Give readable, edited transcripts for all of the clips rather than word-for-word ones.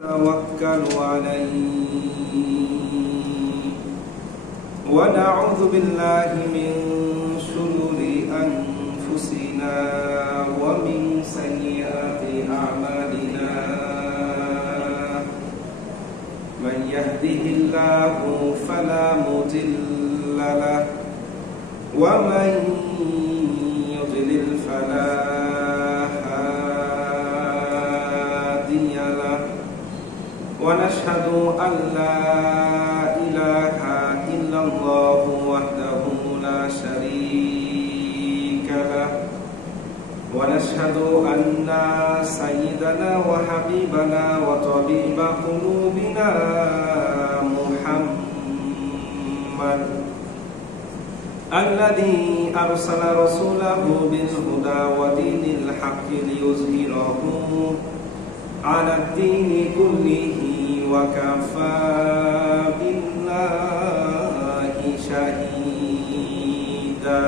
توكل عليه ونعوذ بالله من شرور أنفسنا ومن سيئات أعمالنا من يهده الله فلا مضل له ومن يضلل فلا هادي له ونشهد أن لا إله إلا الله وحده لا شريك له ونشهد أن سيدنا وحبيبنا وطبيب قلوبنا محمد الذي أرسل رسوله بالهدى ودين الحق ليظهره على الدين كله وكفى بالله شهيدا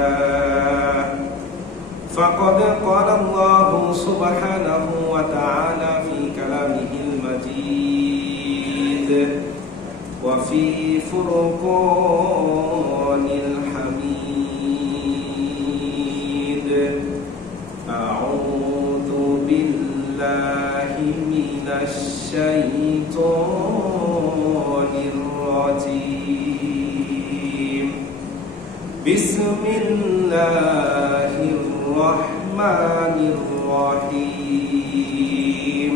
فقد قال الله سبحانه وتعالى في كلامه المجيد وفي فرقان الحميد أعوذ بالله من الشيطان الرجيم بسم الله الرحمن الرحيم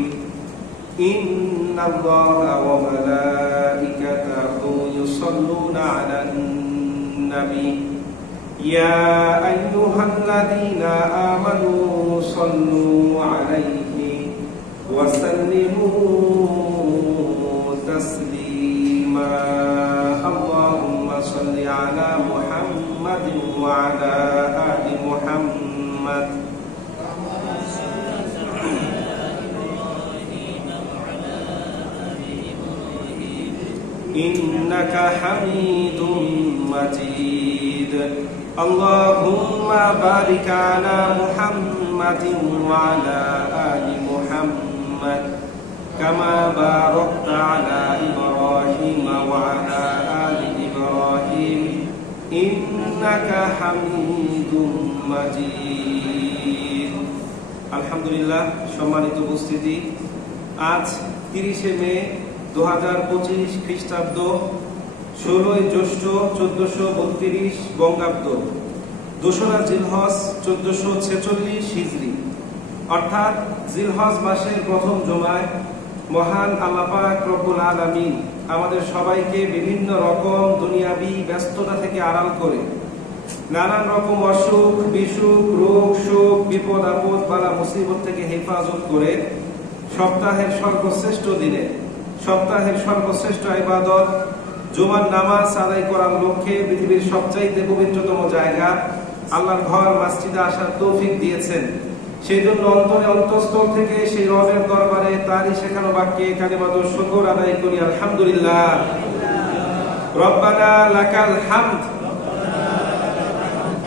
إن الله وملائكته يصلون على النبي يا أيها الذين آمنوا صلوا عليه وسلموا تسليما اللهم صل على محمد وعلى آل محمد إنك حميد مجيد اللهم بارك على محمد وعلى آل محمد كما باركت على إبراهيم وعلى آل إبراهيم إنك حميد مجيد الحمد لله সম্মানিত উপস্থিতি আজ 30 মে 2025 খ্রিস্টাব্দ 16 জ্যৈষ্ঠ 1432 বঙ্গাব্দ 2রা জিলহজ 1446 হিজরি অর্থাৎ জিলহজ মাসের প্রথম জুমায় মহান আল্লাহ পাক রব্বুল আলামিন আমাদের সবাইকে বিভিন্ন রকম দুনিয়াবি ব্যস্ততা থেকে আড়াল করে নানান রকম অসুখ বিসুখ রোগ শোক বিপদ আপদ বালা মুসিবত থেকে হেফাজত করে সপ্তাহের সর্বশ্রেষ্ঠ দিনে সপ্তাহের সর্বশ্রেষ্ঠ ইবাদত জুমার নামাজ আদায় করার লক্ষ্যে পৃথিবীর সবচাইতে পবিত্রতম জায়গা আল্লাহর ঘর মসজিদে আসার তৌফিক দিয়েছেন সেই জন্য অন্তরে অন্তঃস্থল থেকে সেই রবের দরবারে তারই শেখানো বাক্যে কালিমাতুর শুকর আদায় করি আলহামদুলিল্লাহ রব্বানা লাকাল হামদ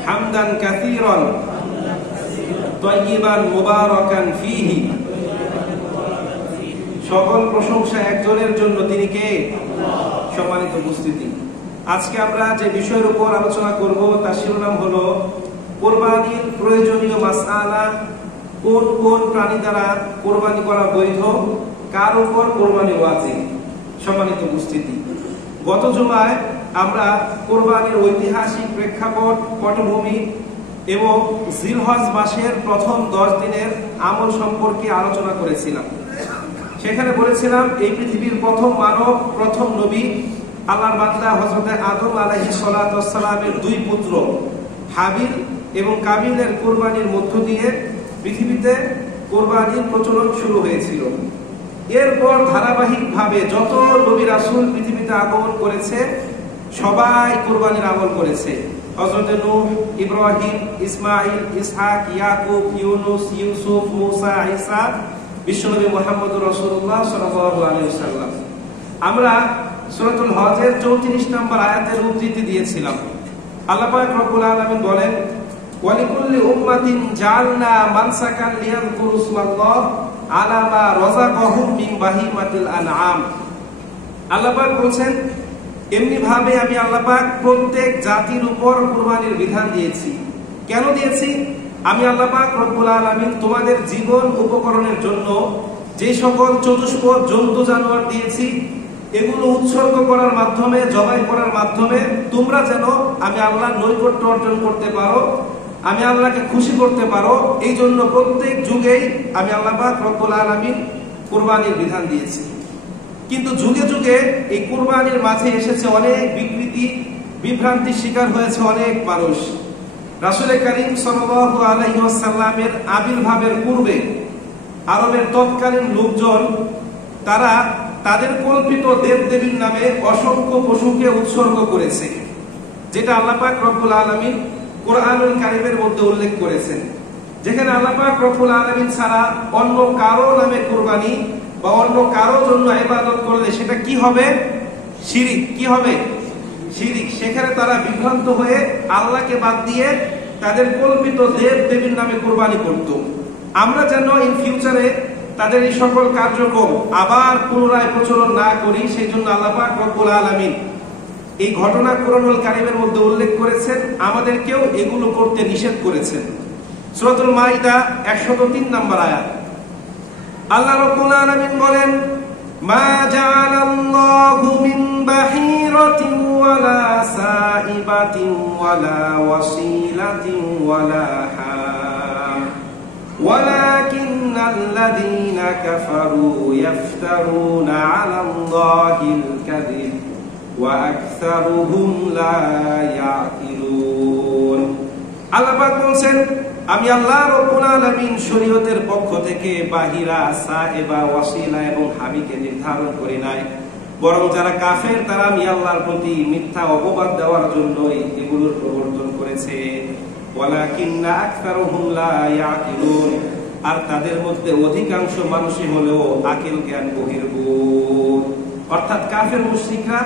হামদান কাসীরান তাইয়িবান মুবারাকান ফীহি সকল প্রশংসা একজনের জন্য তিনি কে সম্মানিত উপস্থিতি আজকে আমরা যে বিষয়ের উপর আলোচনা করব তার শিরোনাম হলো কুরবানির প্রয়োজনীয় মাসআলা কোন কোন প্রাণী দ্বারা কুরবানি করা বৈধ কার উপর কুরবানি ওয়াজিব সম্মানিত উপস্থিতি গত জুমায় আমরা কুরবানির ঐতিহাসিক প্রেক্ষাপট পটভূমি এবং জিলহজ মাসের প্রথম 10 দিনের আমল সম্পর্কে আলোচনা করেছিলাম সেখানে বলেছিলাম এই পৃথিবীর প্রথম মানব প্রথম নবী আল্লাহর বান্দা হযরত আদম আলাইহিস সালাতু ওয়াস সালামের দুই পুত্র হাবিল এবং কাবিলের কুরবানির মধ্য দিয়ে পৃথিবীতে কুরবানির প্রচলন শুরু হয়েছিল এরপর ধারাবাহিকভাবে যত নবী রাসূল পৃথিবীতে আগমন করেছে সবাই কুরবানির আমল করেছে হযরত নূহ ইব্রাহিম ইসমাঈল ইসহাক ইয়াকুব ইউনুস ইউসুফ মুসা ঈসা বিশ্বনবী মুহাম্মদুর রাসূলুল্লাহ সাল্লাল্লাহু আলাইহি ওয়াসাল্লাম আমরা সূরাতুল হজের 34 নম্বর আয়াতের উদ্ধৃতি দিয়েছিলাম আল্লাহ পাক রব্বুল আলামিন বলেন ওয়ালিকুল্লি উম্মাতিন জাআলনা মানসাকান লিয়াযকুরু ইসমাল্লাহ আলা মা রাযাকাহুম মিন বাহিমাতিল আনআম। আল্লাহ পাক বলেন এমনি ভাবে আমি আল্লাহ পাক প্রত্যেক জাতির উপর কুরবানির বিধান দিয়েছি। কেন দিয়েছি? আমি আল্লাহ পাক রব্বুল আলামিন তোমাদের জীবন উপকরণের জন্য যে সকল চতুষ্পদ জন্তু জানোয়ার দিয়েছি, এগুলো উৎসর্গ করার মাধ্যমে, জবাই করার মাধ্যমে তোমরা যেন আমি আল্লাহর নৈকট্য অর্জন করতে পারো, আমি আল্লাহকে খুশি করতে পারো, এই জন্য প্রত্যেক যুগেই আমি আল্লাহ পাক রব্বুল আলামিন কুরবানির বিধান দিয়েছি। কিন্তু যুগে যুগে এই কুরবানির মাঝে এসেছে অনেক বিকৃতি, বিভ্রান্তির শিকার হয়েছে অনেক মানুষ। রাসূল করিম সাল্লাল্লাহু আলাইহি ওয়াসাল্লামের আবির্ভাবের পূর্বে আরবের তৎকালীন লোকজন তারা তাদের কল্পিত দেব-দেবীর নামে অসংখ্য পশুকে উৎসর্গ করেছে, যেটা আল্লাহ পাক রব্বুল আলামিন কোরআনুল কারীমের মধ্যে উল্লেখ করেছেন। যেখানে আল্লাহ পাক রব্বুল আলামিন ছাড়া অন্য কারো নামে কুরবানি বা অন্য কারো জন্য ইবাদত করলে সেটা কি হবে? শিরিক। কি হবে? শিরিক। সেখানে তারা বিভ্রান্ত হয়ে আল্লাহকে বাদ দিয়ে তাদের কল্পিত দেব-দেবীর নামে কুরবানি করত। আমরা যেন ইন ফিউচারে তাদের এই সকল কার্যক্রম আবার পুনরায় প্রচলন না করি, সেই জন্য আল্লাহ পাক রব্বুল আলামিন এই ঘটনা কোরআনুল কারীমের মধ্যে উল্লেখ করেছেন, আমাদেরকেও এগুলো করতে নিষেধ করেছেন। সূরাতুল মাইদা 103 নম্বর আয়াত। আল্লাহ রাব্বুল আলামিন বলেন, মা জাআলাল্লাহু মিন বাহিরাতিন ওয়ালা সাইবাতিন ওয়ালা ওয়াসিলাতিন ওয়ালা হাম ওয়ালাকিন্নাল্লাযীনা কাফারু ইফতারুনা আলাল্লাহিল কাযিব ওয়া আকসারুহুম লা ইয়াকিলুন। আল্লাহ পাক বলেন, আমি আল্লাহ রাব্বুল আলামিন শরীয়তের পক্ষ থেকে বাহিরা, সায়েবা, ওয়াসিলা এবং হামিকে নির্ধারণ করি নাই, বরং যারা কাফের তারা আমি আল্লাহর প্রতি মিথ্যা অপবাদ দেওয়ার জন্যই এগুলোর প্রবর্তন করেছে। ওয়ালাকিন্না আকসারুহুম লা ইয়াকিলুন, আর তাদের মধ্যে অধিকাংশ মানুষই হলো আকল জ্ঞান বহির্ভূত। অর্থাৎ কাফের মুশরিকরা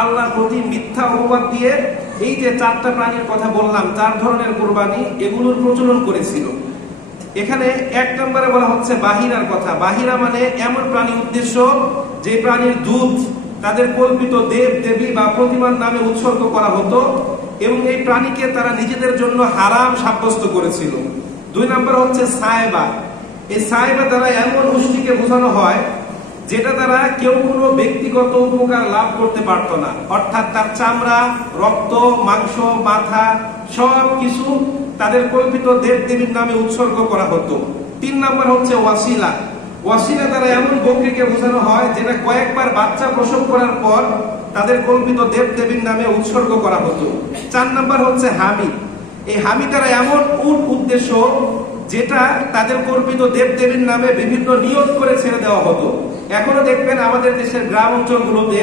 আল্লাহর প্রতি মিথ্যা অপবাদ দিয়ে এই যে 4টা প্রাণীর কথা বললাম, 4 ধরনের কুরবানি, এগুলোর প্রচলন করেছিল। এখানে 1 নম্বরে বলা হচ্ছে বাহিরার কথা। বাহিরা মানে এমন প্রাণী উদ্দেশ্য যে প্রাণীর দুধ তাদের কল্পিত দেব দেবী বা প্রতিমার নামে উৎসর্গ করা হতো এবং এই প্রাণীকে তারা নিজেদের জন্য হারাম সাব্যস্ত করেছিল। 2 নম্বর হচ্ছে সায়েবা। এই সায়েবা দ্বারা এমন গোষ্ঠীকে বোঝানো হয় যেটা দ্বারা কেউ কোনো ব্যক্তিগত উপকার লাভ করতে পারতো না, অর্থাৎ তার চামড়া, রক্ত, মাংস, মাথা সব কিছু তাদের কল্পিত দেব দেবীর নামে উৎসর্গ করা হতো। 3 নম্বর হচ্ছে ওয়াসিলা। ওয়াসিলা দ্বারা এমন বকরিকে বোঝানো হয় যেটা কয়েকবার বাচ্চা প্রসব করার পর তাদের কল্পিত দেব দেবীর নামে উৎসর্গ করা হতো। 4 নম্বর হচ্ছে হামি। এই হামি দ্বারা এমন উদ্দেশ্য যেটা তাদের কল্পিত দেব দেবীর নামে বিভিন্ন নিয়ত করে ছেড়ে দেওয়া হতো। এখনো দেখবেন আমাদের দেশের গ্রাম অঞ্চলগুলোতে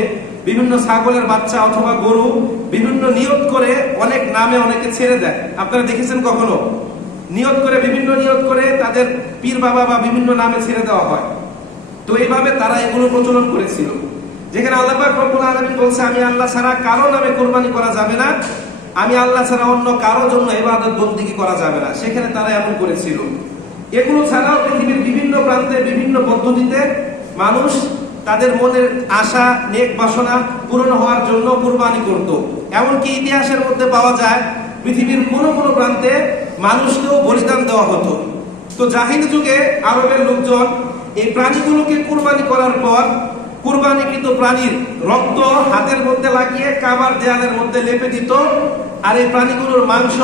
বিভিন্ন ছাগলের বাচ্চা অথবা গরু বিভিন্ন নিয়ত করে অনেক নামে অনেকে ছেড়ে দেয়। আপনারা দেখেছেন কখনো? নিয়ত করে, বিভিন্ন নিয়ত করে তাদের পীর বাবা বা বিভিন্ন নামে ছেড়ে দেওয়া হয়। তো এইভাবে তারা এগুলো প্রচলন করেছিল। যেখানে আল্লাহ পাক রব্বুল আলামিন বলছে, আমি আল্লাহ ছাড়া কারো নামে কুরবানি করা যাবে না, আমি আল্লাহ ছাড়া অন্য কারো জন্য ইবাদত বন্দেগী করা যাবে না, সেখানে তারা এমন করেছিল। এগুলো ছাড়াও পৃথিবীর বিভিন্ন প্রান্তে বিভিন্ন পদ্ধতিতে মানুষ তাদের মনের আশা, নেক বাসনা পূরণ হওয়ার জন্য কুরবানি করত। এমনকি ইতিহাসের মধ্যে পাওয়া যায় পৃথিবীর কোনো কোনো প্রান্তে মানুষকেও বলিদান দেওয়া হতো। তো জাহিলি যুগে আরবের লোকজন এই প্রাণীগুলোকে কুরবানি করার পর কুরবানিকৃত প্রাণীর রক্ত হাতের মধ্যে লাগিয়ে কাবার দেয়ালের মধ্যে লেপে দিত, আর এই প্রাণীগুলোর মাংস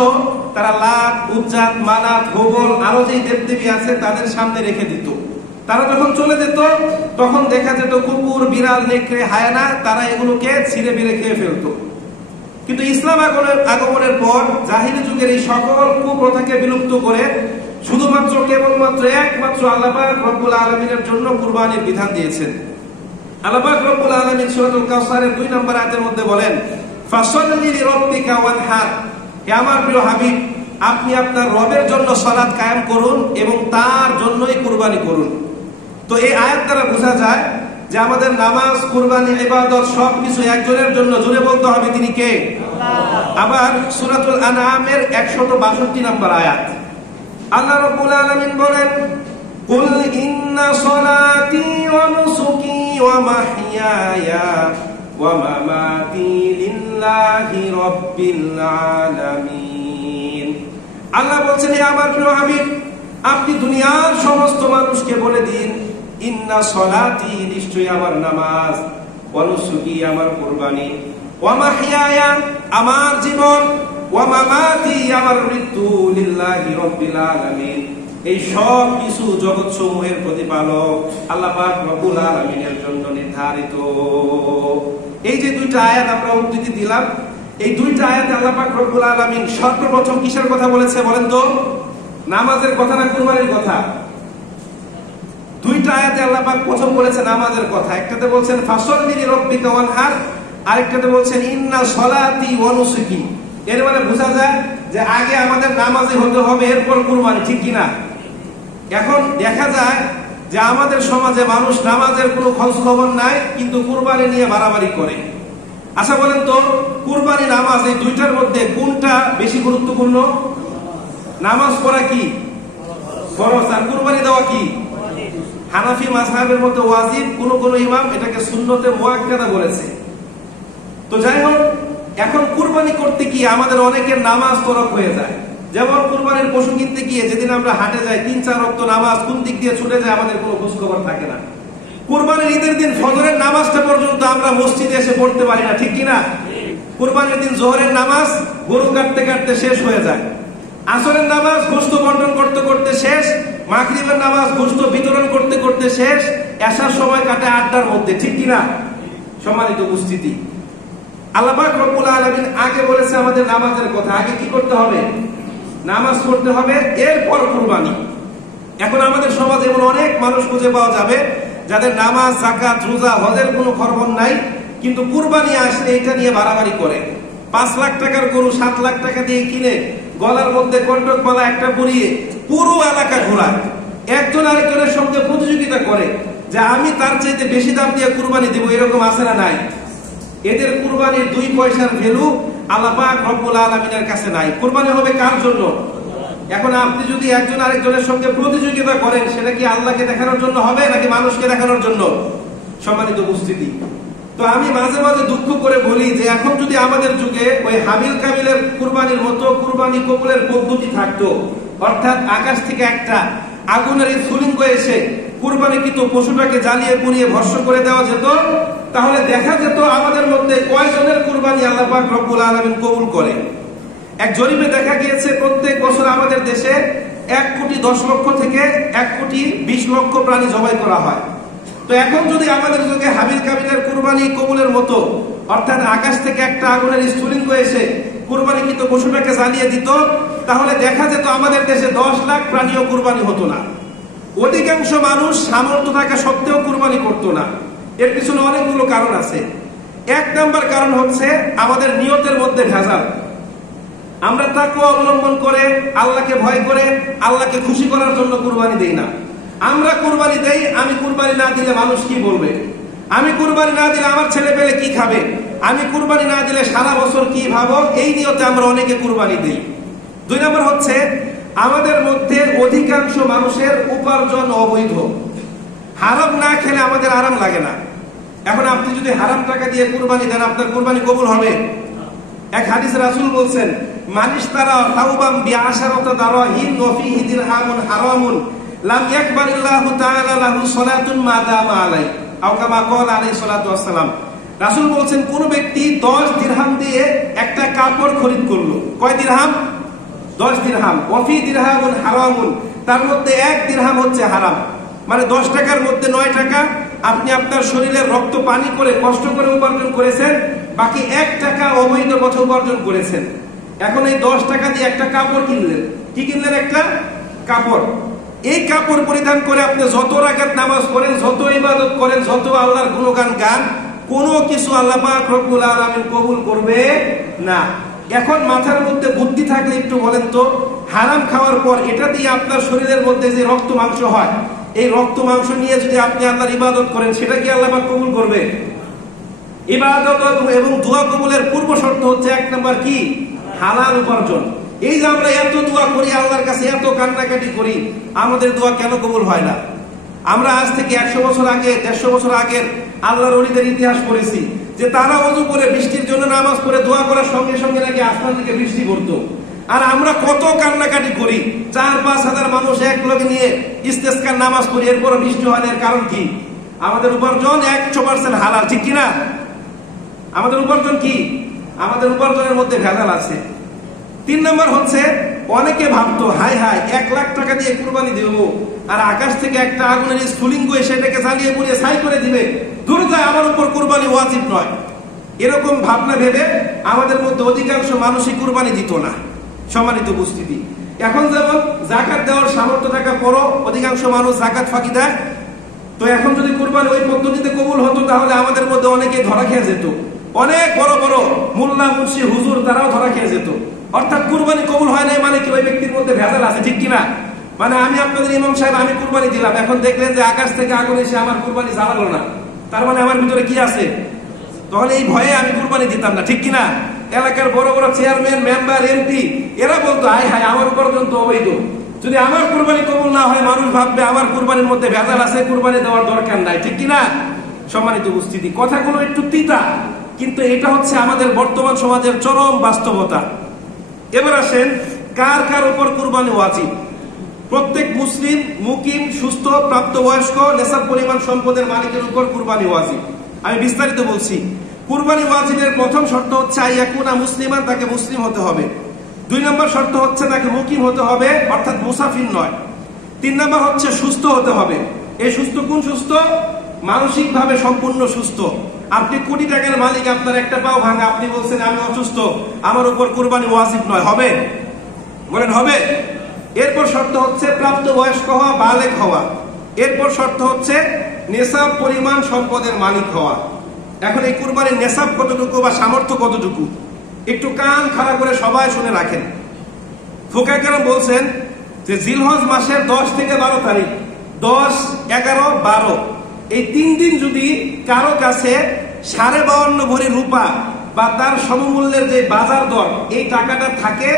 তারা লাত, উজ্জাত, মানাত, হোবল আরো যে দেবদেবী আছে তাদের সামনে রেখে দিত। তারা যখন চলে যেত তখন দেখা যেত কুকুর, বিড়াল, নেকড়ে, হায়ানা তারা এগুলোকে ছিঁড়ে বিড়ে খেয়ে ফেলতো। কিন্তু ইসলাম আগমনের পর জাহিলি যুগের এই সকল কুপ্রথাকে বিলুপ্ত করে শুধুমাত্র কেবলমাত্র একমাত্র আল্লাহ পাক রব্বুল আলামিনের জন্য কুরবানির বিধান দিয়েছেন। আল্লাহ পাক রব্বুল আলামিন সূরাতুল কাউসারের 2 নম্বর আয়াতের মধ্যে বলেন, ফাসাল্লি লিরাব্বিকা ওয়ানহার, হে আমার প্রিয় হাবিব, আপনি আপনার রবের জন্য সালাত কায়েম করুন এবং তার জন্যই কুরবানি করুন। তো এই আয়াত দ্বারা বোঝা যায় যে আমাদের নামাজ, কুরবানি, ইবাদত সবকিছু একজনের জন্য। জোরে বলতে হবে, তিনি কে? আবার সূরাতুল আনআমের 162 নম্বর আয়াত আল্লাহ রাব্বুল আলামিন বলেন, কুল ইন্না সলাতি ওয়া নুসুকি ওয়া মাহইয়ায়া ওয়া মামাতি লিল্লাহি রাব্বিল আলামিন। আল্লাহ বলছেন, হে আমার প্রিয় হাবিব, আপনি দুনিয়ার সমস্ত মানুষকে বলে দিন, ইন্না সলাতি, নিশ্চয়ই আমার নামাজ, ওয়া নুসুকি, আমার কুরবানি, ওয়া মাহইয়ায়া, আমার জীবন, ওয়া মামাতি, আমার মৃত্যু, লিল্লাহি রাব্বিল আলামিন, এই সব কিছু জগৎ সমূহের প্রতিপালক আল্লাহ পাক রব্বুল আলামিনের জন্য নির্ধারিত। এই যে দুইটা আয়াত আমরা উদ্ধৃতি দিলাম, এই দুইটা আয়াতে আল্লাহ পাক রব্বুল আলামিন সর্বপ্রথম কিসের কথা বলেছে বলেন তো? নামাজের কথা না কুরবানির কথা? দুইটা আয়াতে আল্লাহ পাক প্রথম বলেছে নামাজের কথা। একটাতে বলছেন ফাসল্লি লিরাব্বিকা ওয়ানহার, আরেকটাতে বলছেন ইন্না সলাতি ওয়া নুসুকি। এর মানে বোঝা যায় যে আগে আমাদের নামাজি হতে হবে, এরপর কুরবানি, ঠিক কিনা? এখন দেখা যায় যে আমাদের সমাজে মানুষ নামাজের কোনো খোঁজ খবর নাই, কিন্তু কুরবানি নিয়ে বাড়াবাড়ি করে। আচ্ছা বলেন তো, কুরবানি নামাজ, এই দুইটার মধ্যে কোনটা বেশি গুরুত্বপূর্ণ? নামাজ পড়া কি ফরজ, আর কুরবানি দেওয়া কি? হানাফি মাযহাবের মধ্যে ওয়াজিব, কোন ইমাম এটাকে সুন্নতে মুআক্কাদা বলেছে। তো যাই হোক, এখন কুরবানি করতে গিয়ে আমাদের অনেকের নামাজ তরক হয়ে যায়। যেমন কুরবানির পশু কিনতে গিয়ে যেদিন আমরা হাটে যাই, 3-4 ওয়াক্ত নামাজ কোন দিক দিয়ে ছুটে যায় আমাদের কোনো খোঁজ খবর থাকে না। কুরবানির ঈদের দিন ফজরের নামাজটা পর্যন্ত আমরা মসজিদে এসে পড়তে পারি না, ঠিক কিনা? কুরবানির দিন জোহরের নামাজ গরু কাটতে কাটতে শেষ হয়ে যায়, আসরের নামাজ গোশত বন্টন করতে করতে শেষ, মাগরিবের নামাজ গোশত বিতরণ করতে করতে শেষ, এশার সময় কাটে আড্ডার মধ্যে, ঠিক কিনা? সম্মানিত উপস্থিতি, আল্লাহ পাক রব্বুল আলামিন আগে বলেছে আমাদের নামাজের কথা। আগে কি করতে হবে? নামাজ পড়তে হবে, এরপর কুরবানি। এখন আমাদের সমাজে এমন অনেক মানুষ খুঁজে পাওয়া যাবে যাদের নামাজ, যাকাত, রোজা, হজের কোনো খবর নাই, কিন্তু কুরবানি আসলে এটা নিয়ে বাড়াবাড়ি করে। 5 লাখ টাকার গরু 7 লাখ টাকা দিয়ে কিনে গলার মধ্যে কন্টক মালা একটা পরিয়ে পুরো এলাকা ঘোরায়, একজন আরেকজনের সঙ্গে প্রতিযোগিতা করে যে আমি তার চাইতে বেশি দাম দিয়ে কুরবানি দেব। এরকম আছে না নাই? এদের কুরবানির 2 পয়সার ভ্যালু আল্লাহ পাক রব্বুল আলামিনের কাছে নাই। কুরবানি হবে কার জন্য? এখন আপনি যদি একজন আরেকজনের সঙ্গে প্রতিযোগিতা করেন, সেটা কি আল্লাহকে দেখানোর জন্য হবে নাকি মানুষকে দেখানোর জন্য? সম্মানিত উপস্থিতি, তো আমি মাঝে মাঝে দুঃখ করে বলি যে এখন যদি আমাদের যুগে ওই হাবিল কাবিলের কুরবানির মতো কুরবানি কবুলের পদ্ধতি থাকতো, অর্থাৎ আকাশ থেকে একটা আগুনের স্ফুলিঙ্গ এসে কুরবানিকৃত পশুটাকে জ্বালিয়ে পুড়িয়ে ভস্ম করে দেওয়া যেত, তাহলে দেখা যেত আমাদের মধ্যে কয়জনের কুরবানি আল্লাহ পাক রব্বুল আলামিন কবুল করে। এক জরিপে দেখা গিয়েছে প্রত্যেক বছর আমাদের দেশে 1,10,00,000 থেকে 1,20,00,000 প্রাণী জবাই করা হয়। তো এখন যদি আমাদের যুগে হাবিল কাবিলের কুরবানি কবুলের মতো, অর্থাৎ আকাশ থেকে একটা আগুনের স্ফুলিঙ্গ এসে কুরবানিকৃত পশুটাকে জ্বালিয়ে দিত, তাহলে দেখা যেত আমাদের দেশে 10 লাখ প্রাণীও কুরবানি হতো না। অধিকাংশ মানুষ সামর্থ্য থাকা সত্ত্বেও কুরবানি করতো না। এর পিছনে অনেকগুলো কারণ আছে। 1 নাম্বার কারণ হচ্ছে আমাদের নিয়তের মধ্যে ভেজাল। আমরা তাকওয়া অবলম্বন করে, আল্লাহকে ভয় করে, আল্লাহকে খুশি করার জন্য কুরবানি দেই না। আমরা কুরবানি দেই, আমি কুরবানি না দিলে মানুষ কি বলবে, আমি কুরবানি না দিলে আমার ছেলে পেলে কি খাবে, আমি কুরবানি না দিলে সারা বছর কি ভাবো, এই নিয়তে আমরা অনেকে কুরবানি দেই। 2 নম্বর হচ্ছে আমাদের মধ্যে অধিকাংশ মানুষের উপার্জন অবৈধ। হারাম না খেলে আমাদের আরাম লাগে না। এখন আপনি যদি হারাম টাকা দিয়ে কুরবানি দেন, আপনার কুরবানি কবুল হবে? এক হাদিসে রাসূল বলছেন, মানিশতারা তাওবাম বিআশারাতি দারাহিম ওয়া ফীহি দিরহামুন হারামুন লাম ইয়াকবালিল্লাহু তাআলা লাহু সালাতুন মা দামা আলাই, আও কামা ক্বালা আলাইহিস সালাতু ওয়াস সালাম। রাসূল বলছেন, কোন ব্যক্তি 10 দিরহাম দিয়ে একটা কাপড় খরিদ করলো, কয় দিরহাম? 10 দিরহাম। ওয়া ফী দিরহামুন হারামুন, তার মধ্যে 1 দিরহাম হচ্ছে হারাম। মানে 10 টাকার মধ্যে 9 টাকা আপনি আপনার শরীরের রক্ত পানি করে কষ্ট করে উপার্জন করেছেন, বাকি 1 টাকা অবৈধ পথে উপার্জন করেছেন। এখন এই 10 টাকা দিয়ে একটা কাপড় কিনলেন। কি কিনলেন? একটা কাপড়। এই কাপড় পরিধান করে আপনি যত রাকাত নামাজ পড়েন, যত ইবাদত করেন, যত আল্লাহর গুণগান গান, কোনো কিছু আল্লাহ পাক রব্বুল আলামিন কবুল করবে না। এখন মাথার মধ্যে বুদ্ধি থাকলে একটু বলেন তো, হারাম খাওয়ার পর এটা দিয়ে আপনার শরীরের মধ্যে যে রক্ত মাংস হয়, এই রক্ত মাংস নিয়ে যদি আপনি আল্লাহর ইবাদত করেন, সেটা কি আল্লাহ পাক কবুল করবে? ইবাদত এবং দোয়া কবুলের পূর্ব শর্ত হচ্ছে 1 নাম্বার কি? হালাল উপার্জন। এই যে আমরা এত দোয়া করি আল্লাহর কাছে, এত কান্নাকাটি করি, আমাদের দোয়া কেন কবুল হয় না? আমরা আজ থেকে 100 বছর আগে, 150 বছর আগের আল্লাহর ওলিদের ইতিহাস পড়েছি যে তারা ওযু করে বৃষ্টির জন্য নামাজ পড়ে দোয়া করার সঙ্গে সঙ্গে নাকি আসমান থেকে বৃষ্টি পড়তো। আর আমরা কত কান্নাকাটি করি, 4-5 হাজার মানুষ এক লগে নিয়ে ইস্তেসকার নামাজ পড়ি, এরপর বৃষ্টি হয় না। এর কারণ কি? আমাদের উপার্জন 100% হালাল, ঠিক কিনা? আমাদের উপার্জন কি? আমাদের উপার্জনের মধ্যে ভেজাল আছে। 3 নম্বর হচ্ছে, অনেকে ভাবতো হাই হাই 1 লাখ টাকা দিয়ে কুরবানি দেব, আর আকাশ থেকে একটা আগুনের স্ফুলিঙ্গ সেটাকে জ্বালিয়ে পুড়িয়ে ছাই করে দিবে, দূর যায়, আমার উপর কুরবানি ওয়াজিব নয়। এরকম ভাবনা ভেবে আমাদের মধ্যে অধিকাংশ মানুষই কুরবানি দিত না। সম্মানিত উপস্থিতি, এখন যেমন যাকাত দেওয়ার সামর্থ্য থাকার পরও অধিকাংশ মানুষ যাকাত ফাঁকি দেয়। তো এখন যদি কুরবানি ওই পদ্ধতিতে কবুল হতো, তাহলে আমাদের মধ্যে অনেকে ধরা খেয়ে যেত। অনেক বড় বড় মোল্লা, মুন্সি, হুজুর তারাও ধরা খেয়ে যেত। অর্থাৎ কুরবানি কবুল হয় নাই মানে কি? ওই ব্যক্তির মধ্যে ভেজাল আছে, ঠিক কিনা? মানে আমি আপনাদের ইমাম সাহেব, আমি কুরবানি দিলাম, এখন দেখলেন যে আকাশ থেকে আগুন এসে আমার কুরবানি জ্বালালো না, তার মানে আমার ভিতরে কি আছে? তখন এই ভয়ে আমি কুরবানি দিতাম না, ঠিক কিনা? এলাকার বড় বড় চেয়ারম্যান, মেম্বার, এমপি এরা বলতো হাই হাই আমার উপার্জন তো অবৈধ, যদি আমার কুরবানি কবুল না হয় মানুষ ভাববে আমার কুরবানির মধ্যে ভেজাল আছে, কুরবানি দেওয়ার দরকার নাই, ঠিক কিনা? সম্মানিত উপস্থিতি, কথাগুলো একটু তিতা, কিন্তু এটা হচ্ছে আমাদের বর্তমান সমাজের চরম বাস্তবতা। এবার আসেন, কার কার উপর কুরবানি ওয়াজিব? প্রত্যেক মুসলিম, মুকিম, সুস্থ, প্রাপ্তবয়স্ক, নেশাব পরিমাণ সম্পদের মালিকের উপর কুরবানি ওয়াজিব। আমি বিস্তারিত বলছি। কুরবানি ওয়াজিবের প্রথম শর্ত হচ্ছে আইয়াকুনা মুসলিমান, তাকে মুসলিম হতে হবে। 2 নম্বর শর্ত হচ্ছে তাকে মুকিম হতে হবে, অর্থাৎ মুসাফির নয়। 3 নম্বর হচ্ছে সুস্থ হতে হবে। এই সুস্থ কোন সুস্থ? মানসিক ভাবে সম্পূর্ণ সুস্থ। আপনি কোটি টাকার মালিক, আপনার একটা পাও ভাঙা, আপনি বলছেন আমি অসুস্থ, আমার উপর কুরবানি ওয়াজিব নয়, হবে? বলেন হবে? এরপর শর্ত হচ্ছে প্রাপ্ত বয়স্ক হওয়া, বালেগ হওয়া। এরপর শর্ত হচ্ছে নেশাব পরিমাণ সম্পদের মালিক হওয়া। এখন এই কুরবানির নেশাব কতটুকু বা সামর্থ্য কতটুকু, একটু কান খাড়া করে সবাই শুনে রাখেন। ফুকাহা কেরাম বলছেন যে জিলহজ মাসের 10 থেকে 12 তারিখ, 10, 11, 12 এই 3 দিন যদি কারো কাছে 52.5 ভরি রূপা বা তার সমমূল্যের যে বাজার দর এই টাকাটা থাকে,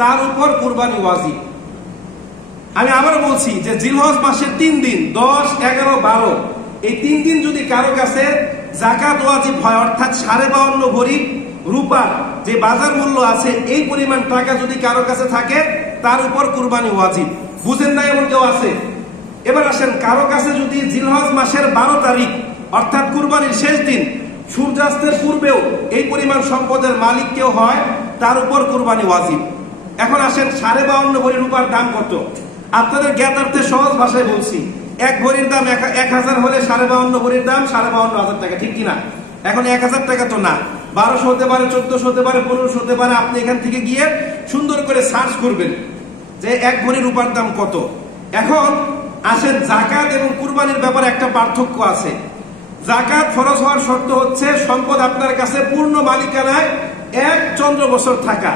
তার উপর কুরবানি ওয়াজিব। আমি আবার বলছি যে জিলহজ মাসের 3 দিন, 10, 11, 12 এই 3 দিন যদি কারো কাছে যাকাত ওয়াজিব হয়, অর্থাৎ 52.5 ভরি রূপা যে বাজার মূল্য আছে এই পরিমাণ টাকা যদি কারো কাছে থাকে, তার উপর কুরবানি ওয়াজিব। বুঝেন না এমন কেউ আছে? এবার আসেন, কারো কাছে যদি জিলহজ মাসের 12 তারিখ অর্থাৎ কুরবানির শেষ দিন, সূর্যাস্তের পূর্বেও এই পরিমাণ সম্পদের মালিক কেউ হয়, তার উপর কুরবানি ওয়াজিব। এখন আসেন, 52.5 ভরি রূপার দাম কত? আপনাদের জ্ঞাতার্থে সহজ ভাষায় বলছি, 1 ভরির দাম 1000 হলে 52.5 ভরির দাম 52,500 টাকা, ঠিক কিনা? এখন 1000 টাকা তো না, 1200 হতে পারে, 1400 হতে পারে, 1500 হতে পারে। আপনি এখান থেকে গিয়ে সুন্দর করে সার্চ করবেন যে 1 ভরি রূপার দাম কত। এখন আসেন, যাকাত এবং কুরবানির ব্যাপারে একটা পার্থক্য আছে। যাকাত ফরজ হওয়ার শর্ত হচ্ছে সম্পদ আপনার কাছে পূর্ণ মালিকানায় 1 চন্দ্র বছর থাকা,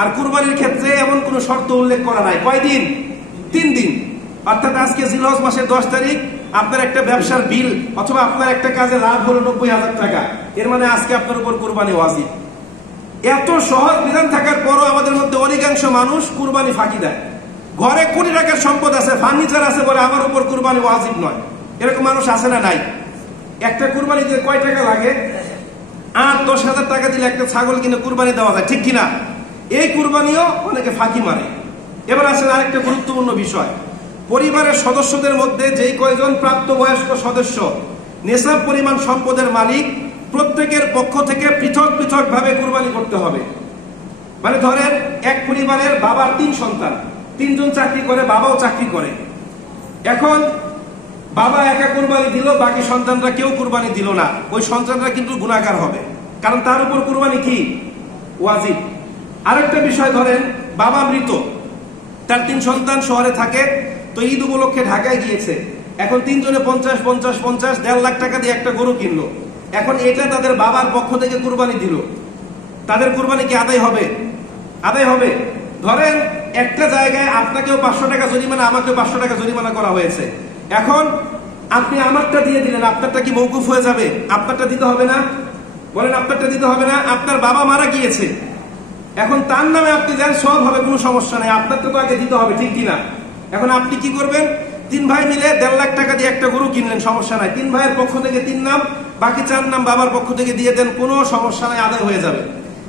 আর কুরবানির ক্ষেত্রে এমন কোন শর্ত উল্লেখ করা নাই। কয়দিন? 3 দিন। অর্থাৎ আজকে জিলহজ মাসের 10 তারিখ আপনার একটা ব্যবসার বিল অথবা আপনার একটা কাজে লাভ হলো 90,000 টাকা, এর মানে আজকে আপনার উপর কুরবানি ওয়াজিব। এত সহজ বিধান থাকার পরও আমাদের মধ্যে অধিকাংশ মানুষ কুরবানি ফাঁকি দেয়। ঘরে কোটি টাকার সম্পদ আছে, ফার্নিচার আছে, বলে আমার উপর কুরবানি ওয়াজিব নয়। এরকম মানুষ আছে না নাই? একটা কুরবানিতে কয় টাকা লাগে? 8-10 হাজার টাকা দিলে একটা ছাগল কিনে কুরবানি দেওয়া যায়, ঠিক কিনা? এই কুরবানিও অনেকে ফাঁকি মারে। এবার আসেন আরেকটা গুরুত্বপূর্ণ বিষয়, পরিবারের সদস্যদের মধ্যে যেই কয়জন প্রাপ্তবয়স্ক সদস্য নেশাব পরিমাণ সম্পদের মালিক, প্রত্যেকের পক্ষ থেকে পৃথক পৃথক ভাবে কুরবানি করতে হবে। মানে ধরেন, এক পরিবারের বাবার 3 সন্তান, 3 জন চাকরি করে, বাবাও চাকরি করে। এখন বাবা একা কুরবানি দিল, বাকি সন্তানরা কেউ কুরবানি দিল না, ওই সন্তানরা কিন্তু গুনাহগার হবে, কারণ তার উপর কুরবানি কি? ওয়াজিব। আরেকটা বিষয়, ধরেন বাবা মৃত, তার 3 সন্তান শহরে থাকে, তো ঈদ উপলক্ষে ঢাকায় গিয়েছে। এখন 3 জনে 50, 50, 50, 1.5 লাখ টাকা দিয়ে একটা গরু কিনলো। এখন এটা তাদের বাবার পক্ষ থেকে কুরবানি দিল, তাদের কুরবানি কি আদায় হবে? আদায় হবে। ধরেন একটা জায়গায় আপনাকেও 500 টাকা জরিমানা, আমাকেও 500 টাকা জরিমানা করা হয়েছে। এখন আপনি আমারটা দিয়ে দিলেন, আপনারটা কি মওকুফ হয়ে যাবে? আপনারটা দিতে হবে না? বলেন, আপনারটা দিতে হবে না? আপনার বাবা মারা গিয়েছে, এখন তার নামে আপনি দেন, সব হবে, কোনো সমস্যা নেই, আপনার তো আগে দিতে হবে, ঠিক কিনা? এখন আপনি কি করবেন? 3 ভাই মিলে 1.5 লাখ টাকা দিয়ে একটা গরু কিনলেন, সমস্যা নাই, 3 ভাইয়ের পক্ষ থেকে 3 নাম, বাকি 4 নাম বাবার পক্ষ থেকে দিয়ে দেন, কোনো সমস্যা নাই, আদায় হয়ে যাবে।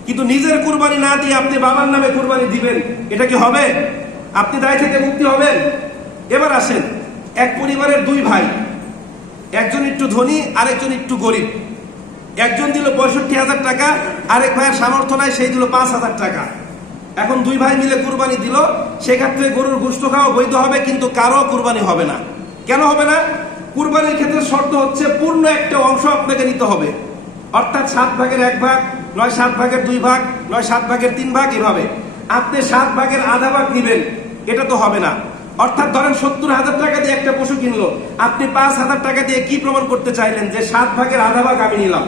কিন্তু নিজের কুরবানি না দিয়ে আপনি বাবার নামে কুরবানি দিবেন, এটা কি হবে? আপনি দায় থেকে মুক্তি হবেন? এবার আসেন, এক পরিবারের 2 ভাই, একজন একটু ধনী, আরেকজন একটু গরিব। একজন দিল 65,000 টাকা, আরেক ভাইয়ের সামর্থ্য নাই, সেই দিল 5,000 টাকা। এখন 2 ভাই মিলে কুরবানি দিল, সেক্ষেত্রে গরুর গোশত খাওয়া বৈধ হবে, কিন্তু কারো কুরবানি হবে না। কেন হবে না? কুরবানির ক্ষেত্রে শর্ত হচ্ছে পূর্ণ একটা অংশ আপনাকে নিতে হবে, অর্থাৎ 7 ভাগের 1 ভাগ, নয় 7 ভাগের 2 ভাগ, নয় 7 ভাগের 3 ভাগ, এভাবে। আপনি 7 ভাগের আধা ভাগ নিবেন, এটা তো হবে না। অর্থাৎ ধরেন 70,000 টাকা দিয়ে একটা পশু কিনলো, আপনি 5,000 টাকা দিয়ে কি প্রমাণ করতে চাইলেন? যে 7 ভাগের আধা ভাগ আমি নিলাম।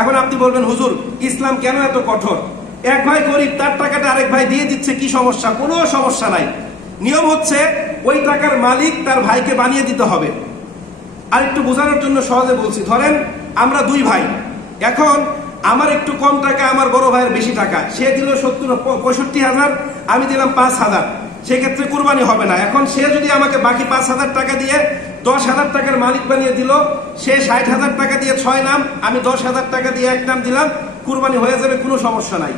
এখন আপনি বলবেন, হুজুর ইসলাম কেন এত কঠোর? এক ভাই গরিব, তার টাকাটা আরেক ভাই দিয়ে দিচ্ছে, কি সমস্যা? কোনো সমস্যা নাই। নিয়ম হচ্ছে ওই টাকার মালিক তার ভাইকে বানিয়ে দিতে হবে। আর একটু বোঝানোর জন্য সহজে বলছি, ধরেন আমরা 2 ভাই, এখন আমার একটু কম টাকা, আমার বড় ভাইয়ের বেশি টাকা, সে দিল 65,000, আমি দিলাম 5,000, সেক্ষেত্রে কুরবানি হবে না। এখন সে যদি আমাকে বাকি 5,000 টাকা দিয়ে 10,000 টাকার মালিক বানিয়ে দিল, সে 60,000 টাকা দিয়ে 6 নাম, আমি 10,000 টাকা দিয়ে 1 নাম দিলাম, কুরবানি হয়ে যাবে, কোনো সমস্যা নাই।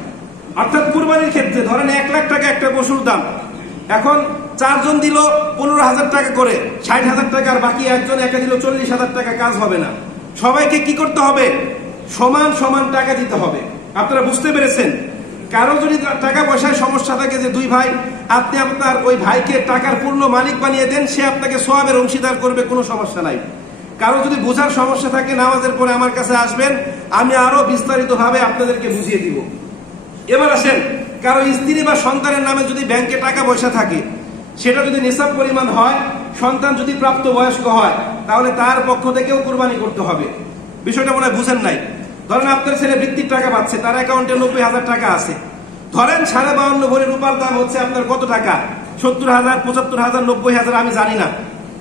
অর্থাৎ কুরবানির ক্ষেত্রে ধরেন 1 লাখ টাকা একটা পশুর দাম, এখন 4 জন দিল 15,000 টাকা করে, 60,000 টাকা, আর বাকি একজন একা দিল 40,000 টাকা, কাজ হবে না। সবাইকে কি করতে হবে? সমান সমান টাকা দিতে হবে। আপনারা বুঝতে পেরেছেন? কারো যদি টাকা পয়সায় সমস্যা থাকে, যে 2 ভাই, আপনি আপনার ওই ভাইকে টাকার পূর্ণ মালিক বানিয়ে দেন, সে আপনাকে সওয়াবের অংশীদার করবে, কোনো সমস্যা নাই। কারো যদি বোঝার সমস্যা থাকে, নামাজের পরে আমার কাছে আসবেন, আমি আরো বিস্তারিত ভাবে আপনাদেরকে বুঝিয়ে দিব। এবার আসেন, কারো স্ত্রী বা সন্তানের নামে যদি ব্যাংকে টাকা পয়সা থাকে, সেটা যদি নিসাব পরিমাণ হয়, সন্তান যদি প্রাপ্ত বয়স্ক হয়, তাহলে তার পক্ষ থেকেও কুরবানি করতে হবে। বিষয়টা মনে হয় বুঝেন নাই। ধরেন আপনার ছেলে বৃত্তির টাকা পাচ্ছে, তার অ্যাকাউন্টে 90,000 টাকা আছে। ধরেন 52.5 ভরি রূপার দাম হচ্ছে আপনার কত টাকা? 70,000, 75,000, 90,000, আমি জানি না,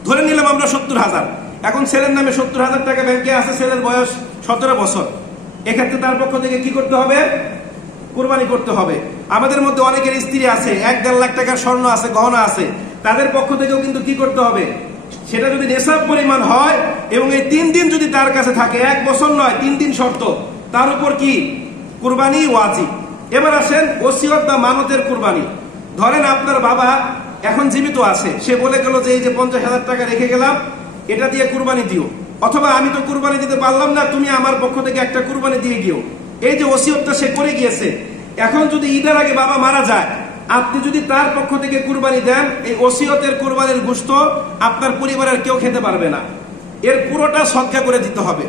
ধরে নিলাম আমরা 70,000। এখন ছেলের নামে 70,000 টাকা ব্যাংকে আছে, ছেলের বয়স 17 বছর। এক্ষেত্রে তার পক্ষ থেকে কি করতে হবে? কুরবানি করতে হবে। আমাদের মধ্যে অনেকের স্ত্রী আছে, 1-1.5 লাখ টাকার স্বর্ণ আছে, গহনা আছে, তাদের পক্ষ থেকেও কিন্তু কি করতে হবে? সেটা যদি নেশাব পরিমাণ হয় এবং এই 3 দিন যদি তার কাছে থাকে, 1 বছর নয়, 3 দিন শর্ত, তার উপর কি কুরবানি ওয়াজিব। এবার আসেন ওসিয়ত বা মানতের কুরবানি। ধরেন আপনার বাবা এখন জীবিত আছে, সে বলে গেল যে এই যে 50,000 টাকা রেখে গেলাম, এটা দিয়ে কুরবানি দিও, অথবা আমি তো কুরবানি দিতে পারলাম না, তুমি আমার পক্ষ থেকে একটা কুরবানি দিয়ে গিও। এই যে ওসিয়তটা সে করে গিয়েছে, এখন যদি ঈদের আগে বাবা মারা যায়, আপনি যদি তার পক্ষ থেকে কুরবানি দেন, এই ওসিয়তের কুরবানির গোশত আপনার পরিবারের কেউ খেতে পারবে না, এর পুরোটা সদকা করে দিতে হবে।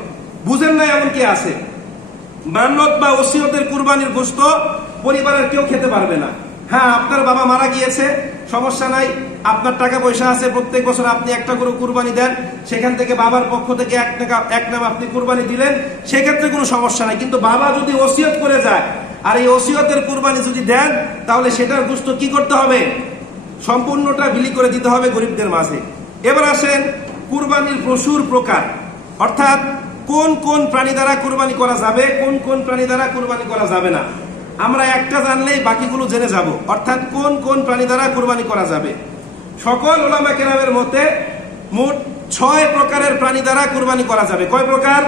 বুঝেন না? এমন কি আছে? মান্নত বা ওসিয়তের কুরবানির গোশত পরিবারের কেউ খেতে পারবে না। হ্যাঁ, আপনার বাবা মারা গিয়েছে, সমস্যা নাই, আপনার টাকা পয়সা আছে, প্রত্যেক বছর আপনি একটা করে কুরবানি দেন, সেখান থেকে বাবার পক্ষ থেকে 1 নাম আপনি কুরবানি দিলেন, সেক্ষেত্রে কোনো সমস্যা নাই। কিন্তু বাবা যদি ওসিয়ত করে যায়, আর এই ওসিয়তের কুরবানি যদি দেন, তাহলে সেটার গোশত কি করতে হবে? সম্পূর্ণটা বিলি করে দিতে হবে গরিবদের মাঝে। এবার আসেন কুরবানির পশুর প্রকার, অর্থাৎ কোন কোন প্রাণী দ্বারা কুরবানি করা যাবে, কোন কোন প্রাণী দ্বারা কুরবানি করা যাবে না। আমরা একটা জানলেই বাকিগুলো জেনে যাব, অর্থাৎ কোন কোন প্রাণী দ্বারা কুরবানি করা যাবে। সকল উলামা কেরামের মতে মোট 6 প্রকারের প্রাণী দ্বারা কুরবানি করা যাবে। কয় প্রকার?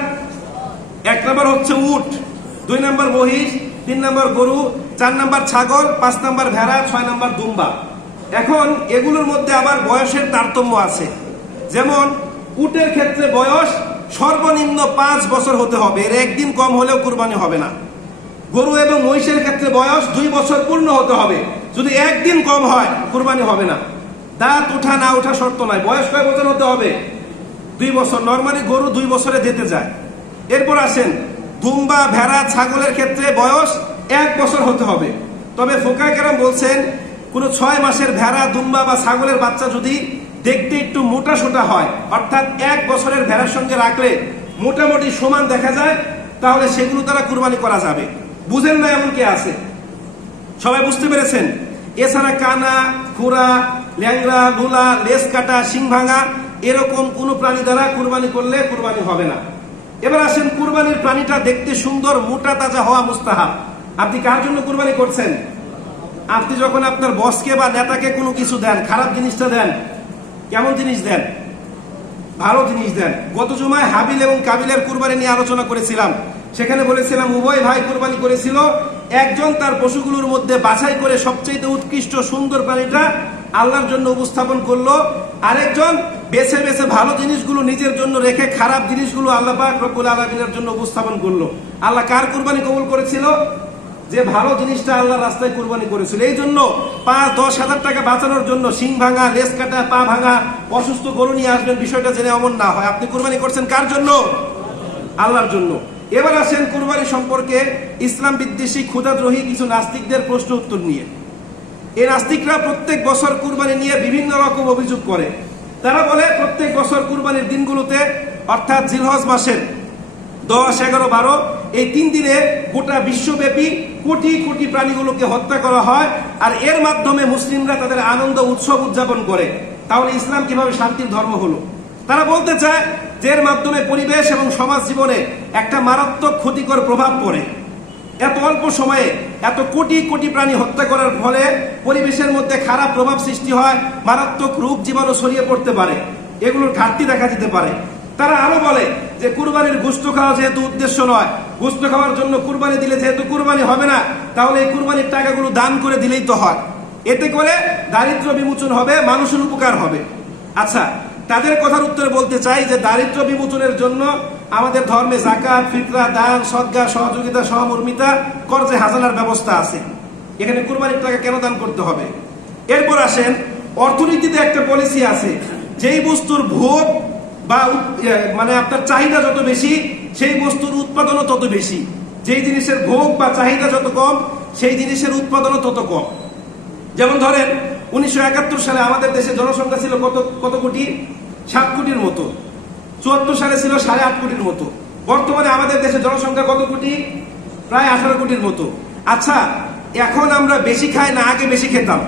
1 নম্বর হচ্ছে উট, 2 নম্বর মহিষ, 3 নম্বর গরু, 4 নম্বর ছাগল, 5 নম্বর ভেড়া, 6 নম্বর দুম্বা। এখন এগুলোর মধ্যে আবার বয়সের তারতম্য আছে। যেমন উটের ক্ষেত্রে বয়স সর্বনিম্ন 5 বছর হতে হবে, এর একদিন কম হলেও কুরবানি হবে না। গরু এবং মহিষের ক্ষেত্রে বয়স 2 বছর পূর্ণ হতে হবে, যদি একদিন কম হয় কুরবানি হবে না। দাঁত ওঠা না ওঠা শর্ত নয়, বয়স কয় বছর হতে হবে? 2 বছর। নরমালি গরু 2 বছরে যেতে যায়। এরপর আসেন দুম্বা, ভেড়া, ছাগলের ক্ষেত্রে বয়স 1 বছর হতে হবে। তবে ফুকাহা কেরাম বলছেন, কোন 6 মাসের ভেড়া, দুম্বা বা ছাগলের বাচ্চা যদি দেখতে একটু মোটা সোটা হয়, অর্থাৎ 1 বছরের ভেড়ার সঙ্গে রাখলে মোটামুটি সমান দেখা যায়, তাহলে সেগুলো দ্বারা কুরবানি করা যাবে। বুঝেন না? এমন কি আছে? সবাই বুঝতে পেরেছেন? এছাড়া কানা, খুরা, ল্যাংরা, লুলা, লেজ কাটা, শিং ভাঙা, এরকম কোন প্রাণী দ্বারা কুরবানি করলে কুরবানি হবে না। এবার আসেন কুরবানির প্রাণীটা দেখতে সুন্দর, মোটা তাজা হওয়া মুস্তাহাব। আপনি কার জন্য কুরবানি করছেন? আপনি যখন আপনার বসকে বা নেতাকে কোনো কিছু দেন, খারাপ জিনিসটা দেন, কেমন জিনিস দেন? ভালো জিনিস দেন। গত জুমায় হাবিল এবং কাবিলের কুরবানি নিয়ে আলোচনা করেছিলাম। সেখানে বলেছিলাম উভয় ভাই কুরবানি করেছিল। একজন তার পশুগুলোর মধ্যে বাছাই করে সবচেয়ে উৎকৃষ্ট সুন্দর প্রাণীটা আল্লাহর জন্য উপস্থাপন করলো, আরেকজন বেছে বেছে ভালো জিনিসগুলো নিজের জন্য রেখে খারাপ জিনিসগুলো আল্লাহ পাক রব্বুল আলামিনের জন্য উপস্থাপন করলো। আল্লাহ কার কুরবানি কবুল করেছিল? যে ভালো জিনিসটা আল্লাহর রাস্তায় কুরবানি করেছিল। এই জন্য 5-10 হাজার টাকা বাঁচানোর জন্য শিং ভাঙা, লেজ কাটা, পা ভাঙা অসুস্থ গরু নিয়ে আসবেন, বিষয়টা জেনে অমন না হয়। আপনি কুরবানি করছেন কার জন্য? আল্লাহর জন্য। এবার আসেন কুরবানি সম্পর্কে ইসলাম বিদ্বেষী ক্ষুধাদ্রোহী কিছু নাস্তিকদের প্রশ্ন উত্তর নিয়ে। এই নাস্তিকরা প্রত্যেক বছর কুরবানি নিয়ে বিভিন্ন রকম অভিযোগ করে। তারা বলে প্রত্যেক বছর কুরবানির দিনগুলোতে অর্থাৎ জিলহজ মাসের 10, 11, 12 এই 3 দিনে গোটা বিশ্বব্যাপী কোটি কোটি প্রাণীগুলোকে হত্যা করা হয়, আর এর মাধ্যমে মুসলিমরা তাদের আনন্দ উৎসব উদযাপন করে। তাহলে ইসলাম কিভাবে শান্তির ধর্ম হলো? তারা বলতে চায় যে এর মাধ্যমে পরিবেশ এবং সমাজ জীবনে একটা মারাত্মক ক্ষতিকর প্রভাব পড়ে। এত অল্প সময়ে এত কোটি কোটি প্রাণী হত্যা করার ফলে পরিবেশের মধ্যে খারাপ প্রভাব সৃষ্টি হয়, মারাত্মক রোগ জীবাণু ছড়িয়ে পড়তে পারে, এগুলোর ঘাটতি দেখা দিতে পারে। তারা আরো বলে যে কুরবানির গোশত খাওয়া যেহেতু উদ্দেশ্য নয়, গোশত খাওয়ার জন্য কুরবানি দিলে যেহেতু কুরবানি হবে না, তাহলে এই কুরবানির টাকাগুলো দান করে দিলেই তো হয়। এতে করে দারিদ্র্য বিমোচন হবে, মানুষের উপকার হবে। আচ্ছা, তাদের কথার উত্তরে বলতে চাই যে দারিদ্র্য বিমোচনের জন্য আমাদের ধর্মে যাকাত, ফিতরা, দান, সদকা, সহযোগিতা, সহমর্মিতা, কর্জে হাজানার ব্যবস্থা আছে। এখানে কুরবানির টাকা কেন দান করতে হবে? এরপর আসেন, অর্থনীতিতে একটা পলিসি আছে, যেই বস্তুর ভোগ বা মানে আপনার চাহিদা যত বেশি, সেই বস্তুর উৎপাদনও তত বেশি। যেই জিনিসের ভোগ বা চাহিদা যত কম, সেই জিনিসের উৎপাদনও তত কম। যেমন ধরেন 1971 সালে আমাদের দেশে জনসংখ্যা ছিল কত কোটি? 7 কোটির মতো। 74 সালে ছিল 8.5 কোটির মতো। বর্তমানে আমাদের দেশে জনসংখ্যা কত কোটি? প্রায় 18 কোটির মতো। আচ্ছা, এখন আমরা বেশি খাই না আগে বেশি খেতাম?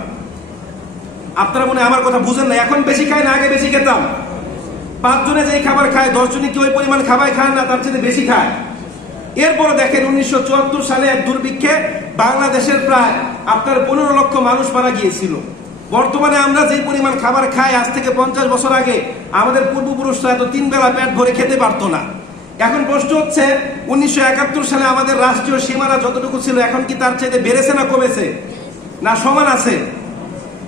আপনারা মনে আমার কথা বুঝেন না। এখন বেশি খাই না আগে বেশি খেতাম? 5 জনে যেই খাবার খায় 10 জনে কি ওই পরিমাণ খাবার খায় না? তার চেয়ে বেশি খায়। এরপর দেখেন 1974 সালে এক দুর্ভিক্ষে বাংলাদেশের প্রায় আপনার 15 লক্ষ মানুষ মারা গিয়েছিল। বর্তমানে আমরা যে পরিমাণ খাবার খাই, আজ থেকে 50 বছর আগে আমাদের পূর্বপুরুষরা এত 3 বেলা পেট ভরে খেতে পারতো না। এখন প্রশ্ন হচ্ছে 1971 সালে আমাদের রাষ্ট্রীয় সীমানা যতটুকু ছিল, এখন কি তার চাইতে বেড়েছে না কমেছে? না সমান আছে?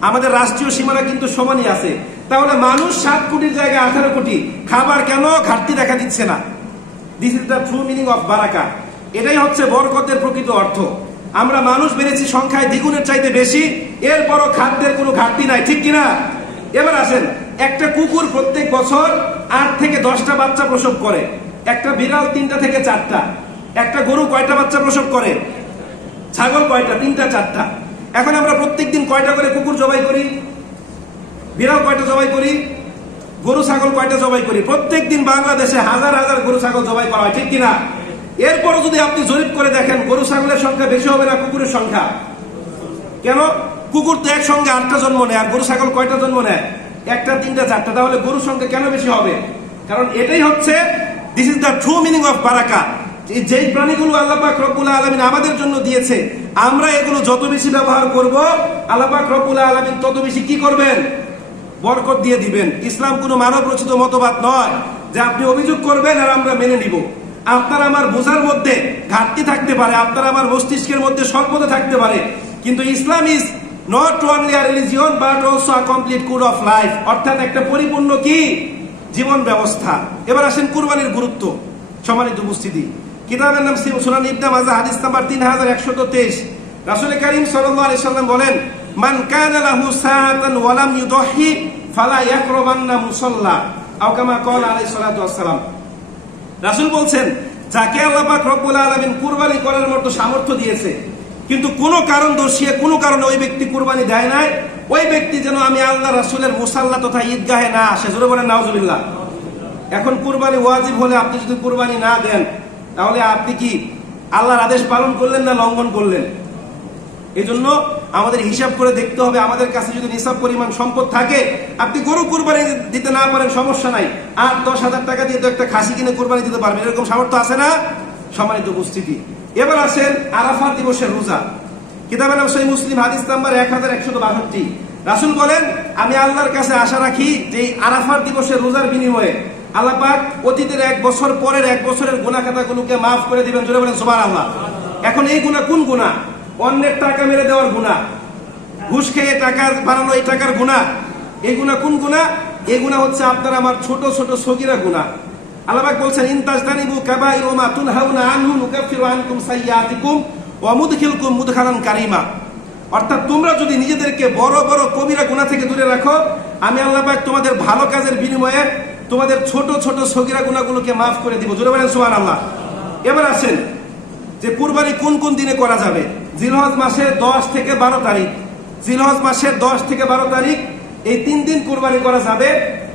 আমাদের রাষ্ট্রীয় সীমানা কিন্তু সমানই আছে। তাহলে মানুষ 7 কোটির জায়গায় 18 কোটি, খাবার কেন ঘাটতি দেখা দিচ্ছে না? This is the true meaning of বারাকা। এটাই হচ্ছে বরকতের প্রকৃত অর্থ। আমরা মানুষ বেড়েছি সংখ্যায় দ্বিগুণের চাইতে বেশি, এরপরও খাদ্যের কোনো ঘাটতি নাই, ঠিক কিনা? এবার আসেন, একটা কুকুর প্রত্যেক বছর 8 থেকে 10টা বাচ্চা প্রসব করে, একটা বিড়াল 3টা থেকে 4টা, একটা গরু কয়টা বাচ্চা প্রসব করে? ছাগল কয়টা? 3টা 4টা। এখন আমরা প্রত্যেকদিন কয়টা করে কুকুর জবাই করি? বিড়াল কয়টা জবাই করি? গরু ছাগল কয়টা জবাই করি? প্রত্যেকদিন বাংলাদেশে হাজার হাজার গরু ছাগল জবাই করা হয়, ঠিক কিনা? এরপরও যদি আপনি জরিপ করে দেখেন, গরু ছাগলের সংখ্যা বেশি হবে না কুকুরের সংখ্যা? কেন? কুকুর তো একসঙ্গে 8টা জন্ম নেয়, আর গরু ছাগল কয়টা জন্ম নেয়? 1টা, 3টা, 4টা। তাহলে গরুর সংখ্যা কেন বেশি হবে? কারণ এটাই হচ্ছে this is the true meaning of বারাকা। যেই প্রাণীগুলো আল্লাহ পাক রব্বুল আলামিন আমাদের জন্য দিয়েছে, আমরা এগুলো যত বেশি ব্যবহার করব, আল্লাহ পাক রব্বুল আলামিন তত বেশি কি করবেন? বরকত দিয়ে দিবেন। ইসলাম কোনো মানব রচিত মতবাদ নয় যে আপনি অভিযোগ করবেন আর আমরা মেনে নিব। আপনার আমার বোঝার মধ্যে ঘাটতি থাকতে পারে, আপনার আমার মস্তিষ্কের মধ্যে স্বল্পতা থাকতে পারে, কিন্তু Islam is not only a religion but also a complete code of life, অর্থাৎ একটা পরিপূর্ণ কি জীবন ব্যবস্থা। এবার আসেন কুরবানির গুরুত্ব। সম্মানিত উপস্থিতি, কিতাবের নাম সুনান ইবনে মাজাহ, হাদিস নাম্বার 3123। রাসূল কারীম সাল্লাল্লাহু আলাইহি সাল্লাম বলেন, মান কানা লাহু সাআতান ওয়া লাম ইউদহি ফালা ইয়াকরাবান্না মুসাল্লা, আও কামা ক্বালা আলাইহিস সালাতু ওয়াস সালাম। রাসূল বলছেন, যাকে আল্লাহ পাক রব্বুল আলামিন কুরবানি করার মতো সামর্থ্য দিয়েছে, কিন্তু কোনো কারণ দর্শিয়ে কোনো কারণে ওই ব্যক্তি কুরবানি দেয় নাই, ওই ব্যক্তি যেন আমি আল্লাহ রাসূলের মুসাল্লা তথা ঈদগাহে না আসে। জোরে বলেন নাউজুবিল্লাহ। এখন কুরবানি ওয়াজিব হলে আপনি যদি কুরবানি না দেন, তাহলে আপনি কি আল্লাহর আদেশ পালন করলেন না লঙ্ঘন করলেন? এই জন্য আমাদের হিসাব করে দেখতে হবে, আমাদের কাছে যদি নিসাব পরিমাণ সম্পদ থাকে, আপনি গরু কুরবানি দিতে না পারেন সমস্যা নাই, 8-10 হাজার টাকা দিয়ে তো একটা খাসি কিনে কুরবানি দিতে পারবেন, এরকম সামর্থ্য আছে না? সম্মানিত উপস্থিতি, এবার আসেন আরাফাত দিবসের রোজা। কিতাবে সহিহ মুসলিম হাদিস নাম্বার 1162। রাসূল বলেন, আমি আল্লাহর কাছে আশা রাখি যে আরাফাত দিবসের রোজার বিনিময়ে আল্লাহ পাক অতীতের 1 বছর পরের 1 বছরের গুনাহ খাতাগুলোকে মাফ করে দিবেন। জোরে বলেন সুবহানাল্লাহ। এখন এই গুনাহ কোন গুনাহ? অন্যের টাকা মেরে দেওয়ার গুনাহ, ঘুষ খেয়ে টাকা বানানো এই টাকার গুনাহ। এই গুনাহ কোন গুনাহ? এই গুনাহ হচ্ছে আপনার আমার ছোট ছোট সগীরা গুনাহ। আল্লাহ পাক বলছেন, ইন তাজতানিবু কাবাইরা মা তুনহাউনা আনহু নুকাফিরু আনকুম সাইয়্যাতিকুম ওয়া মুদখিলকুম মুদখালান কারীমা। অর্থাৎ তোমরা যদি নিজেদেরকে বড় বড় কবিরা গুনাহ থেকে দূরে রাখো, আমি আল্লাহ পাক তোমাদের ভালো কাজের বিনিময়ে তোমাদের ছোট ছোট সগীরা গুনাহগুলোকে মাফ করে দিব। জোরে বলেন সুবহানাল্লাহ। এবার আসেন যে কুরবানি কোন কোন দিনে করা যাবে। জিলহজ মাসের 10 থেকে 12 তারিখ, জিলহজ মাসের 10 থেকে 12 তারিখ এই 3 দিন কুরবানি করা যাবে।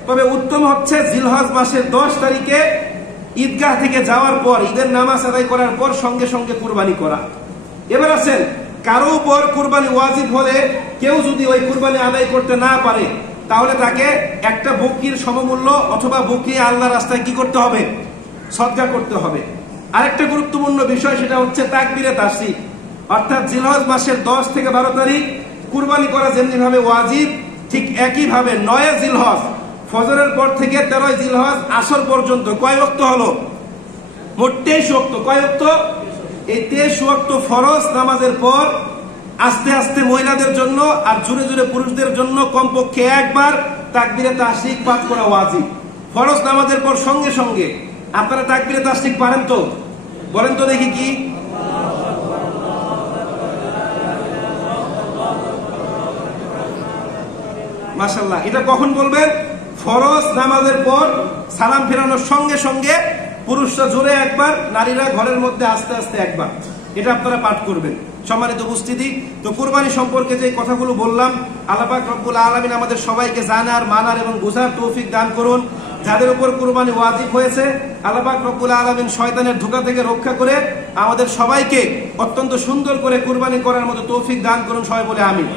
তবে উত্তম হচ্ছে জিলহজ মাসের 10 তারিখে ঈদগাহ থেকে যাওয়ার পর, ঈদের নামাজ আদায় করার পর সঙ্গে সঙ্গে কুরবানি করা। এবার আসেন, কারো উপর কুরবানি ওয়াজিব হলে কেউ যদি ওই কুরবানি আদায় করতে না পারে, তাহলে তাকে একটা বকরির সমমূল্য অথবা বকরি আল্লাহর রাস্তায় কি করতে হবে? সদকা করতে হবে। আরেকটা গুরুত্বপূর্ণ বিষয়, সেটা হচ্ছে তাকবীরে তাশরিক। অর্থাৎ জিলহজ মাসের 10 থেকে 12 তারিখ কুরবানি করা যেমনি ভাবে ওয়াজিব, ঠিক একই ভাবে 9 জিলহজ ফজরের পর থেকে 13 জিলহজ আসর পর্যন্ত কয় ওয়াক্ত হলো? মোট 23 ওয়াক্ত। কয় ওয়াক্ত? এই 23 ওয়াক্ত ফরজ নামাজের পর আস্তে আস্তে মহিলাদের জন্য আর জোরে জোরে পুরুষদের জন্য কমপক্ষে একবার তাকবীরে তাশরিক পাঠ করা ওয়াজিব। ফরজ নামাজের পর সঙ্গে সঙ্গে আপনারা তাকবীরে তাশরিক পারেন তো? বলেন তো দেখি কি? মাশাআল্লাহ। এটা কখন বলবেন? ফরজ নামাজের পর সালাম ফেরানোর সঙ্গে সঙ্গে পুরুষরা জোরে একবার, নারীরা ঘরের মধ্যে আস্তে আস্তে একবার। এটা আপনারা পাঠ করবেন। সম্মানিত উপস্থিতি, তো কুরবানি সম্পর্কে যে কথাগুলো বললাম, আল্লাহ পাক রব্বুল আলামিন আমাদের সবাইকে জানার, মানার এবং বোঝার তৌফিক দান করুন। যাদের উপর কুরবানি ওয়াজিব হয়েছে, আল্লাহ পাক রব্বুল আলামিন শয়তানের ধোঁকা থেকে রক্ষা করে আমাদের সবাইকে অত্যন্ত সুন্দর করে কুরবানি করার মতো তৌফিক দান করুন। সবাই বলে আমিন।